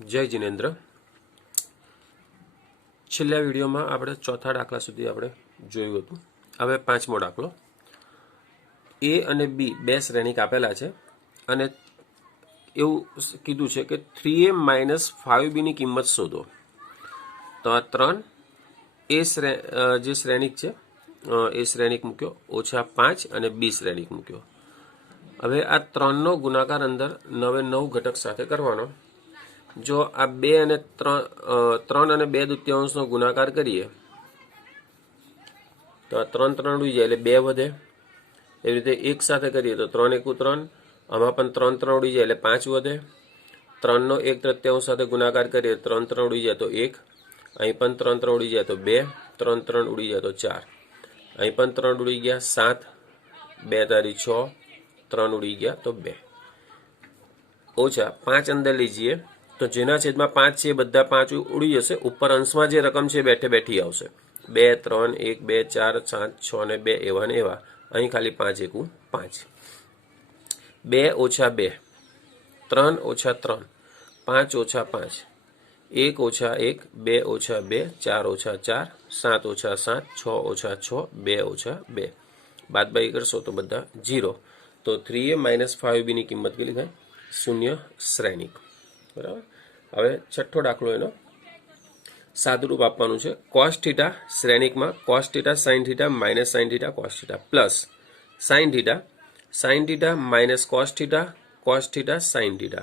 જય જિનેન્દ્ર। છેલ્લા વિડીયોમાં આપણે ચોથા દાખલા સુધી આપણે જોયું હતું। હવે પાંચમો દાખલો। એ અને બી બે શ્રેણિક આપેલા છે અને એવું કીધું છે કે 3a - 5b ની કિંમત શોધો। તો આ 3 એ જે શ્રેણિક છે એ શ્રેણિક મૂક્યો, -5 અને બી શ્રેણિક મૂક્યો। હવે આ 3નો ગુણાકાર અંદર 9 એ 9 ઘટક સાથે કરવાનો। જો આ 2 અને 3 અને 2 દૂત્યાંશનો ગુણાકાર કરીએ તો આ 3 3 ઉડી જાય એટલે 2 વધે। એવી રીતે 1 સાથે કરીએ તો 3 × 3, આમાં પણ 3 3 ઉડી જાય એટલે 5 વધે। 3નો 1/3 સાથે ગુણાકાર કરીએ 3 3 ઉડી જાય તો 1, અહીં પણ 3 3 ઉડી જાય તો 2, 3 3 ઉડી જાય તો 4, અહીં પણ 3 ઉડી ગયા 7, 2 તારી 6, 3 ઉડી ગયા તો 2। ઓછા 5 અંદર લીજીએ તો જેના છેદમાં 5 છે એ બધા 5 ઉડી જશે। ઉપર અંશમાં જે રકમ છે બેઠે બેઠી આવશે। 2 3 1 2 4 7 6 ને 2 એવા ને એવા, અહીં ખાલી 5 એકું 5। 2 - 2, 3 - 3, 5 - 5, 1 - 1, 2 - 2, 4 - 4, 7 - 7, 6 - 6, 2 - 2। બાદબાકી કરશો તો બધા 0। તો 3a - 5b ની કિંમત કેટલી થાય? 0 શ્રેણિક। બરાબર। હવે છઠ્ઠો દાખલો એનો સાદુરૂપ આપવાનું છે। cos θ શ્રેણિકમાં cos θ sin θ - sin θ cos θ plus sin θ - cos θ cos θ sin θ।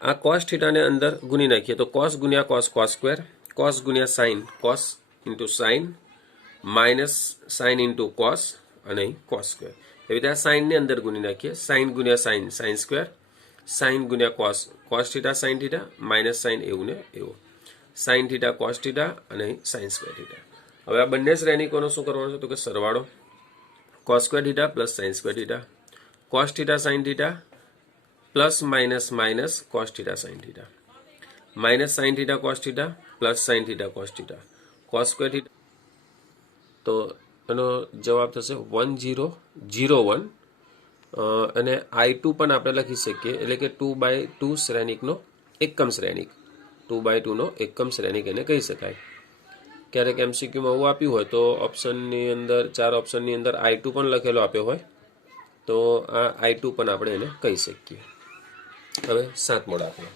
આ cos θ ને અંદર ગુણી નાખીએ તો cos × cos cos square, cos × sin cos × sin minus sin × cos અને cos સ્ક્વેર। એવી રીતે આ sin ને અંદર ગુણી નાખીએ, sin × sin sin square, sin × cos cos θ sin θ minus sin એવું ને એવું, sin θ cos θ અને sin સ્ક્વેર θ। હવે આ બંને શ્રેણિકોનો શું કરવાનો છે તો કે સરવાળો, cos square θ plus sin square θ, cos θ sin θ plus minus minus cos θ sin θ, minus sin θ cos θ plus sin θ cos θ, cos square θ। તો એનો જવાબ થશે 1001 અને I2 પણ આપણે લખી શકીએ, એટલે કે 2/2 શ્રેણિકનો એકમ શ્રેણિક, 2/2 નો એકમ શ્રેણિક એને કહી શકાય। ક્યારેક MCQમાં એવું આપ્યું હોય તો ઓપ્શનની અંદર 4 ઓપ્શનની અંદર I2 પણ લખેલો આપ્યો હોય તો આ I2 પણ આપણે એને કહી શકીએ। હવે સાતમો દાખલો।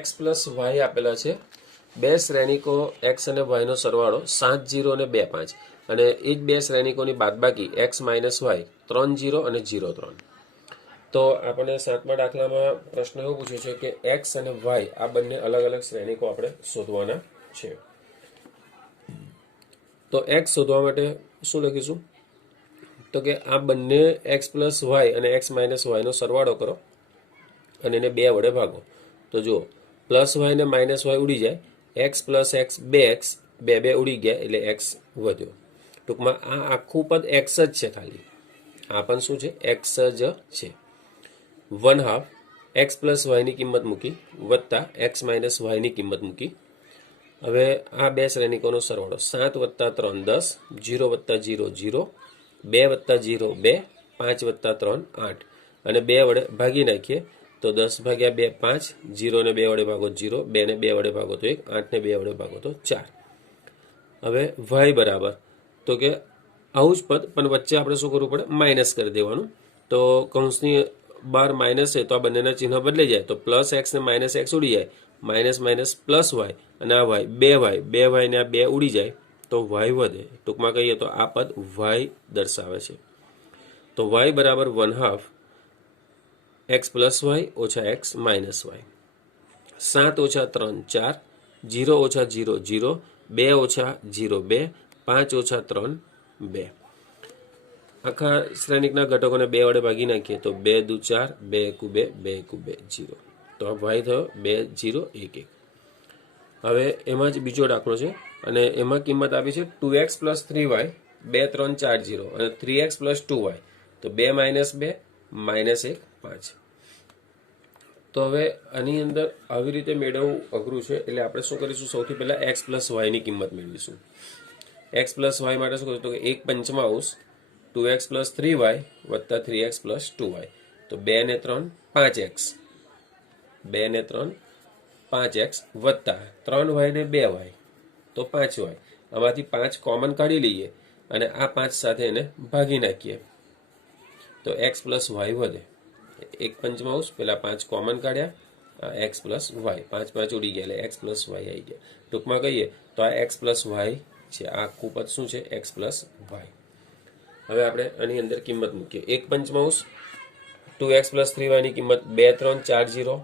x + y આપેલા છે। બે શ્રેણિકો x અને y નો સરવાળો 7 0 અને 2 5 અને એ જ બે શ્રેણિકોની બાદબાકી x - y 3 0 અને 0 3। તો આપણે સાતમા દાખલામાં પ્રશ્ન એવો પૂછ્યો છે કે x અને y આ બંને અલગ અલગ શ્રેણિકો આપણે શોધવાના છે। તો x શોધવા માટે શું લખીશું તો કે આ બંને x + y અને x - y નો સરવાળો કરો અને એને 2 વડે ભાગો। તો જુઓ +y ને -y ઉડી જાય, x + x 2x, 2 2 ઉડી ગયા એટલે x વધ્યો। ટૂંકમાં આ આખું પદ x જ છે, ખાલી આ પણ શું છે x જ છે। 1/2 x + y ની કિંમત મૂકી વત્તા x - y ની કિંમત મૂકી। હવે આ બે શ્રેણિકોનો સરવાળો 7 + 3 10, 0 + 0 0, 2 + 0 2, 5 + 3 8 અને 2 વડે ભાગી નાખીએ તો 10/2 5, 0 ને 2 વડે ભાગો 0, 2 ને 2 વડે ભાગો તો 1, 8 ને 2 વડે ભાગો તો 4। હવે y બરાબર તો કે આવું જ પદ પણ વચ્ચે આપણે શું કરવું પડે, માઇનસ કરી દેવાનું। તો કૌંસની બહાર માઇનસ છે તો આ બંનેના ચિહ્ન બદલાઈ જાય તો +x ને -x ઉડી જાય, માઇનસ માઇનસ +y અને આ y 2y ને આ 2 ઉડી જાય તો y વધે। ટૂંકમાં કહીએ તો આ પદ y દર્શાવે છે। તો y બરાબર 1/2 x + y - x - y। 7 - 3 4, 0 - 0 0, 2 - 0 2, 5 - 3 2। આખા શ્રેણિકના ઘટકોને 2 વડે ભાગી નાખીએ તો 2 × 2 = 4, 2 × 2 = 2 × 2 = 0। તો આ y થયો 2 0 1 1। હવે એમાં જ બીજો દાખલો છે અને એમાં કિંમત આપી છે 2x + 3y 2 3 4 0 અને 3x + 2y તો 2 - 2 -1 5। તો હવે આની અંદર આવી રીતે મેળવવું અઘરું છે, એટલે આપણે શું કરીશું, સૌથી પહેલા x + y ની કિંમત મેળવીશું। x + y માટે શું કરીશું તો કે 1/5 2x + 3y + 3x + 2y તો 2 ને 3 5x 2 ને 3 5x વત્તા 3y ને 2y તો 5y. આમાંથી 5 કોમન કાઢી લઈએ અને આ 5 સાથે એને ભાગી નાખીએ તો x પ્લસ વાય વધે. એક પંચમાંશ પેલા 5 કોમન કાઢ્યા, એક્સ પ્લસ વાય, 5 5 ઉડી ગયા એટલે એક્સ પ્લસ વાય આવી ગયા. ટૂંકમાં કહીએ તો આ એક્સ પ્લસ વાય છે. આ આખું પદ શું છે? X plus Y. હવે આપણે આની અંદર કિંમત મૂકીએ. એક પંચમાંશ 2x પ્લસ 3y ની કિંમત 2 3 4 0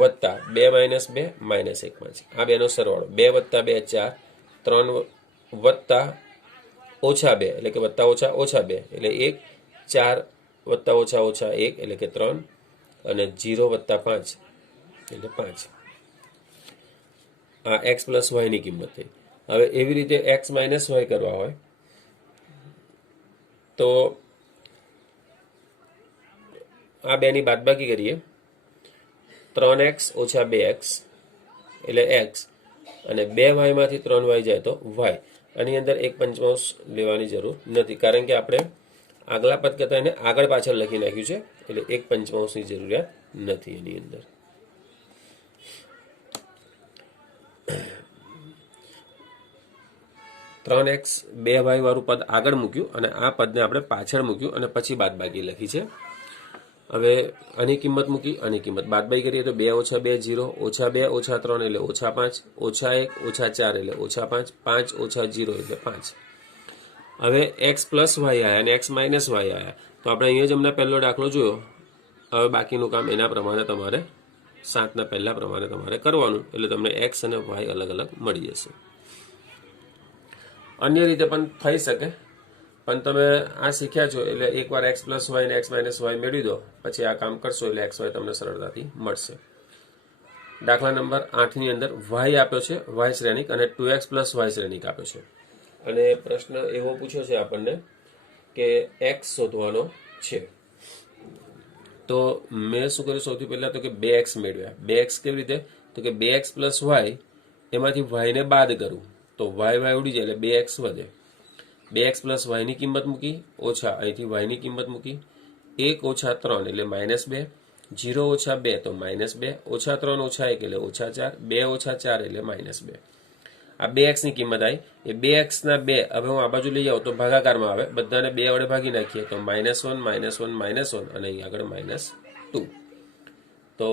વત્તા 2 માઇનસ 2 માઇનસ 1 5. આ બેનો સરવાળો 2 વત્તા 2 4, 3 વત્તા ઓછા 2 એટલે કે વત્તા ઓછા ઓછા 2 એટલે 1, 4 વત્તા ઓછા ઓછા 1 એટલે કે 3 અને 0 વત્તા 5 એટલે 5. આ એક્સ પ્લસ વાયની કિંમત થઈ. હવે એવી રીતે એક્સ માઇનસ વાય કરવા હોય તો આ બેની બાદબાકી કરીએ. 3x ઓછા 2x એટલે x અને 2y માંથી 3y જાય તો y. આની અંદર એક પંચમાંશ લેવાની જરૂર નથી કારણ કે આપણે આગલા પદ કરતા એને આગળ પાછળ લખી નાખ્યું છે એટલે એક પંચમાંશની જરૂરિયાત નથી એની અંદર. ત્રણ એક્સ 2y વાળું પદ આગળ મૂક્યું અને આ પદને આપણે પાછળ મૂક્યું અને પછી બાદબાકી લખી છે. હવે આની કિંમત મૂકી, આની કિંમત બાદબાકી કરીએ તો 2 ઓછા 2 0, ઓછા 2 ઓછા 3 એટલે ઓછા 5, ઓછા 1 ઓછા 4 એટલે ઓછા 5, 5 ઓછા 0 એટલે 5. હવે એક્સ પ્લસ વાય આવ્યા અને એક્સ માઇનસ વાય આવ્યા તો આપણે અહીંયા જ હમણાં પહેલો દાખલો જોયો. હવે બાકીનું કામ એના પ્રમાણે તમારે 7ના પહેલા પ્રમાણે તમારે કરવાનું એટલે તમને એક્સ અને વાય અલગ અલગ મળી જશે. અન્ય રીતે પણ થઈ શકે પણ તમે આ શીખ્યા છો એટલે એકવાર એક્સ પ્લસ વાય અને એક્સ માઇનસ વાય મેળવી દો પછી આ કામ કરશો એટલે એક્સ વાય તમને સરળતાથી મળશે. દાખલા નંબર 8ની અંદર વાય આપ્યો છે, વાય શ્રેણિક અને 2x પ્લસ વાય શ્રેણિક આપ્યો છે અને પ્રશ્ન એવો પૂછ્યો છે આપણને કે એક્સ શોધવાનો છે. તો મેં શું કર્યું સૌથી પહેલાં તો કે 2x મેળવ્યા. 2x કેવી રીતે? તો કે 2x પ્લસ વાય એમાંથી વાયને બાદ કરું તો વાય ઉડી જાય એટલે 2x વધે. 2x પ્લસ વાયની કિંમત મૂકી ઓછા અહીંથી વાયની કિંમત મૂકી 1 ઓછા 3 એટલે -2, 0 ઓછા 2 તો -2, ઓછા 3 ઓછા 1 એટલે ઓછા 4, 2 ઓછા 4 એટલે -2. આ 2x ની કિંમત આવી એ 2x ના 2 હવે હું આ બાજુ લઈ આવું તો ભાગાકારમાં આવે બધાને 2 વડે ભાગી નાખીએ તો -1 -1 અને અહીં આગળ -2. તો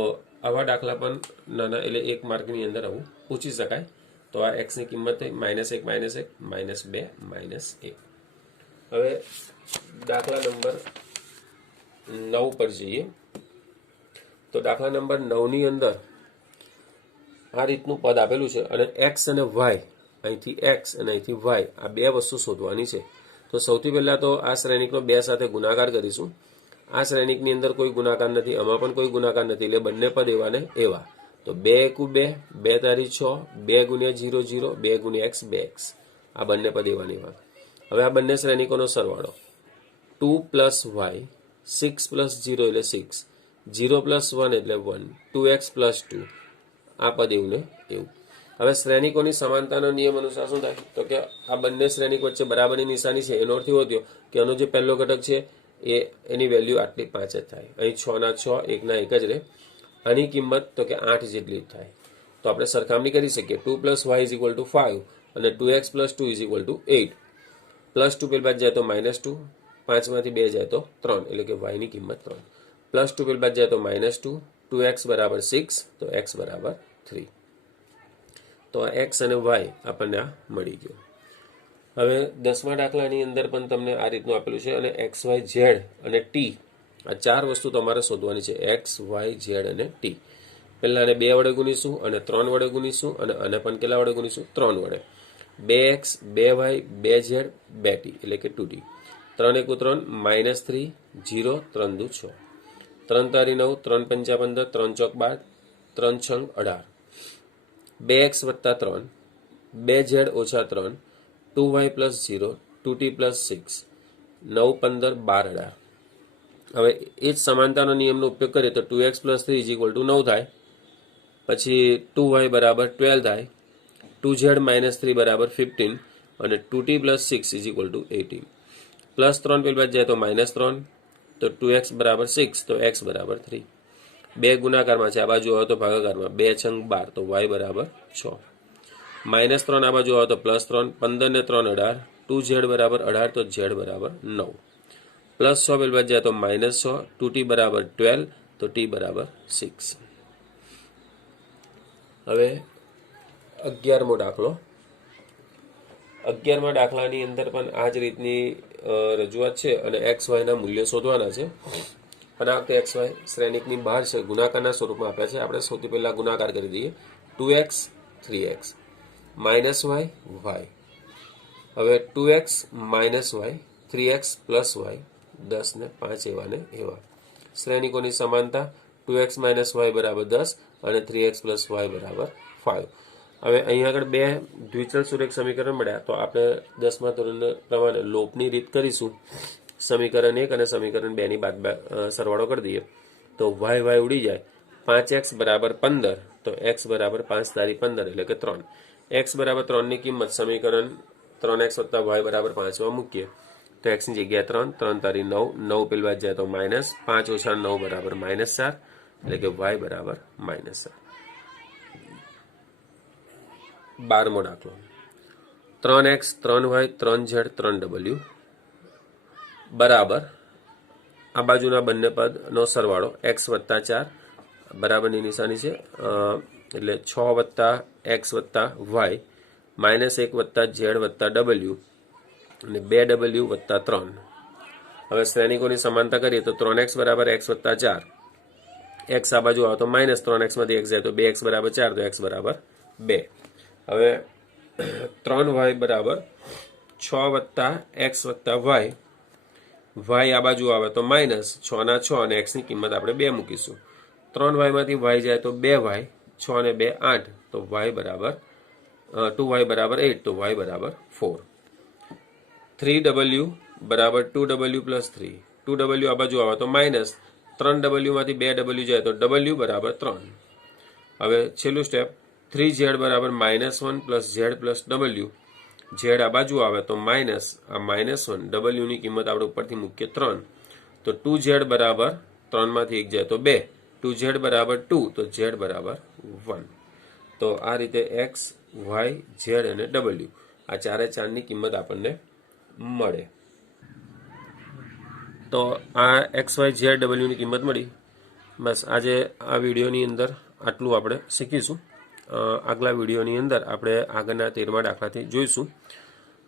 આવા દાખલા પણ નાના એટલે 1 માર્કની અંદર આવું પૂછી શકાય. તો આ x ની કિંમત થઈ -1 -1 -2 -1. હવે દાખલા નંબર 9 પર જઈએ. તો દાખલા નંબર 9ની અંદર આ રીતનું પદ આપેલું છે અને x અને y અહીંથી x અને અહીંથી y આ બે વસ્તુ શોધવાની છે. તો સૌથી પહેલાં તો આ શ્રેણિકનો 2 સાથે ગુણાકાર કરીશું. આ શ્રેણિકની અંદર કોઈ ગુણાકાર નથી, આમાં પણ કોઈ ગુણાકાર નથી એટલે બંને પદ એવા ને એવા. તો 2 × 2 2 તારી 6, 2 × 0 0, 2 × x 2x. આ બંને પદ એવા ને એવા. હવે આ બંને શ્રેણિકોનો સરવાળો 2 પ્લસ y 6 પ્લસ 0 એટલે 6, 0 પ્લસ 1 એટલે 1, 2x પ્લસ 2 આ પદ એવું ને એવું. હવે શ્રેણિકોની સમાનતાનો નિયમ અનુસાર શું થાય તો કે આ બંને શ્રેણિક વચ્ચે બરાબરની નિશાની છે એનો અર્થ એવો થયો કે આનો જે પહેલો ઘટક છે એની વેલ્યુ આટલી 5 જ થાય. અહીં 6 ના 6 1 ના 1 જ રહે. આની કિંમત તો કે 8 જેટલી જ થાય. તો આપણે સરખામણી કરી શકીએ 2 plus y is equal to 5 અને 2x plus 2 is equal to 8. Plus 2 પેલ બાદ જાય તો -2, 5 માંથી 2 જાય તો 3 એટલે કે y ની કિંમત 3. પ્લસ 2 પેલ બાદ જાય તો -2, 2x બરાબર 6 તો x બરાબર 3. તો આ x અને y આપણને આ મળી ગયો. હવે 10મા દાખલાની અંદર પણ તમને આ રીતનું આપેલું છે અને x y z અને t આ 4 વસ્તુ તમારે શોધવાની છે. x y z અને t. પહેલા આને 2 વડે ગુણીશું અને 3 વડે ગુણીશું અને આને પણ કેટલા વડે ગુણીશું 3 વડે. 2x 2y 2z 2t એટલે કે 2t. 3 × 3 -3, 0 3 × 6, 3 તારી 9, 3 × 5 15, 3 × 4 12, 3 × 6 18. 2x વત્તા 3, 2z ઓછા 3, 2y પ્લસ 0, 2t પ્લસ 6, 9 15 12 18. હવે એ જ સમાનતાનો નિયમનો ઉપયોગ કરીએ તો 2x plus 3 is equal to 9 થાય. પછી 2y બરાબર 12 થાય, 2z માઇનસ 3 બરાબર 15 અને 2t plus 6 is equal to 18. Plus 3 પેલ બાદ જાય તો -3 તો 2x બરાબર 6 તો x બરાબર 3. 2 ગુણાકારમાં છે, આ બાજુ આવે તો ભાગાકારમાં, 2 છંગ 12 તો y બરાબર 6. -3 આ બાજુ આવે તો +3, 15 ને 3 18, 2z બરાબર 18 તો z બરાબર 9. +6 પેલી બાજુ જાય તો -6, 2t બરાબર 12 તો t બરાબર 6. હવે 11મો દાખલો. 11મા દાખલાની અંદર પણ આ જ રીતની રજૂઆત છે અને એક્સ વાયના મૂલ્યો શોધવાના છે. અને આ વખતે એક્સ વાય શ્રેણિકની બહાર છે, ગુણાકારના સ્વરૂપમાં આપ્યા છે. આપણે સૌથી પહેલા ગુણાકાર કરી દઈએ. 2x 3x minus Y Y. હવે 2x minus Y 3x plus Y 10 ને 5 એવા ને એવા. શ્રેણિકોની સમાનતા 2x માઇનસ વાય બરાબર 10 અને 3x પ્લસ વાય બરાબર 5. હવે અહીંયા આગળ બે દ્વિચલ સુરેખ સમીકરણ મળ્યા તો આપણે 10મા ધોરણ પ્રમાણે લોપની રીત કરીશું. સમીકરણ 1 અને સમીકરણ 2 ની બાદ સરવાળો કરી દઈએ તો વાય વાય ઉડી જાય. 5x બરાબર 15 તો x બરાબર 5 તારી 15 એટલે કે 3. x બરાબર 3 ની કિંમત સમીકરણ 3x વત્તા y બરાબર 5 માં મૂકીએ તો x ની જગ્યાએ 3, 3 તારી 9, 9 પેલી બાજુ જાય તો -5 ઓછા 9 બરાબર -4 એટલે કે y બરાબર -4. 12મો દાખલો. 3x 3y 3z 3w બરાબર આ બાજુના બંને પદનો સરવાળો x વત્તા 4 બરાબરની નિશાની છે એટલે 6 વત્તા x વત્તા y -1 વત્તા z વત્તા w અને 2w વત્તા 3. હવે શ્રેણિકોની સમાનતા કરીએ તો 3x બરાબર x વત્તા 4, x આ બાજુ આવે તો -3x માંથી x જાય તો 2x બરાબર 4 તો x બરાબર 2. હવે 3y બરાબર 6 વત્તા x વત્તા y, y આ બાજુ આવે તો -6 ના 6 અને x ની કિંમત આપણે 2 મૂકીશું. 3y માંથી y જાય તો 2y, 6 ને 2 8 તો y બરાબર 2y બરાબર 8 તો y બરાબર 4. 3w બરાબર 2w પ્લસ 3, 2w આ બાજુ આવે તો -3w માંથી 2w જાય તો w બરાબર 3. હવે છેલ્લું સ્ટેપ 3z બરાબર -1 plus z plus w, z આ બાજુ આવે તો -1 w ની કિંમત આપણે ઉપરથી મૂકીએ 3 તો 2z બરાબર 3 માંથી 1 જાય તો 2, 2z બરાબર 2 તો z બરાબર 1. તો આ રીતે x, y, z અને w આ ચારે ચારની કિંમત આપણને મળે. તો આ x, y, z, w ની કિંમત મળી. બસ આજે આ વિડીયોની અંદર આટલું આપણે શીખીશું. આગલા વિડીયોની અંદર આપણે આગળના 13મા દાખલાથી જોઈશું.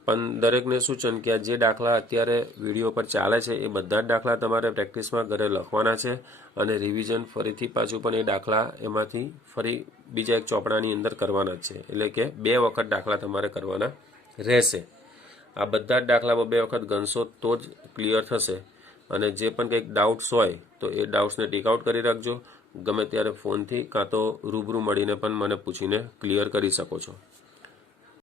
પણ દરેકને સૂચન કે આ જે દાખલા અત્યારે વિડીયો પર ચાલે છે એ બધા જ દાખલા તમારે પ્રેક્ટિસમાં ઘરે લખવાના છે અને રિવિઝન ફરીથી પાછું પણ એ દાખલા એમાંથી ફરી બીજા એક ચોપડાની અંદર કરવાના જ છે. એટલે કે 2 વખત દાખલા તમારે કરવાના રહેશે. આ બધા જ દાખલા 2 વખત ગણશો તો જ ક્લિયર થશે. અને જે પણ કંઈક ડાઉટ્સ હોય તો એ ડાઉટ્સને ટીક આઉટ કરી રાખજો. ગમે ત્યારે ફોનથી કાં તો રૂબરૂ મળીને પણ મને પૂછીને ક્લિયર કરી શકો છો.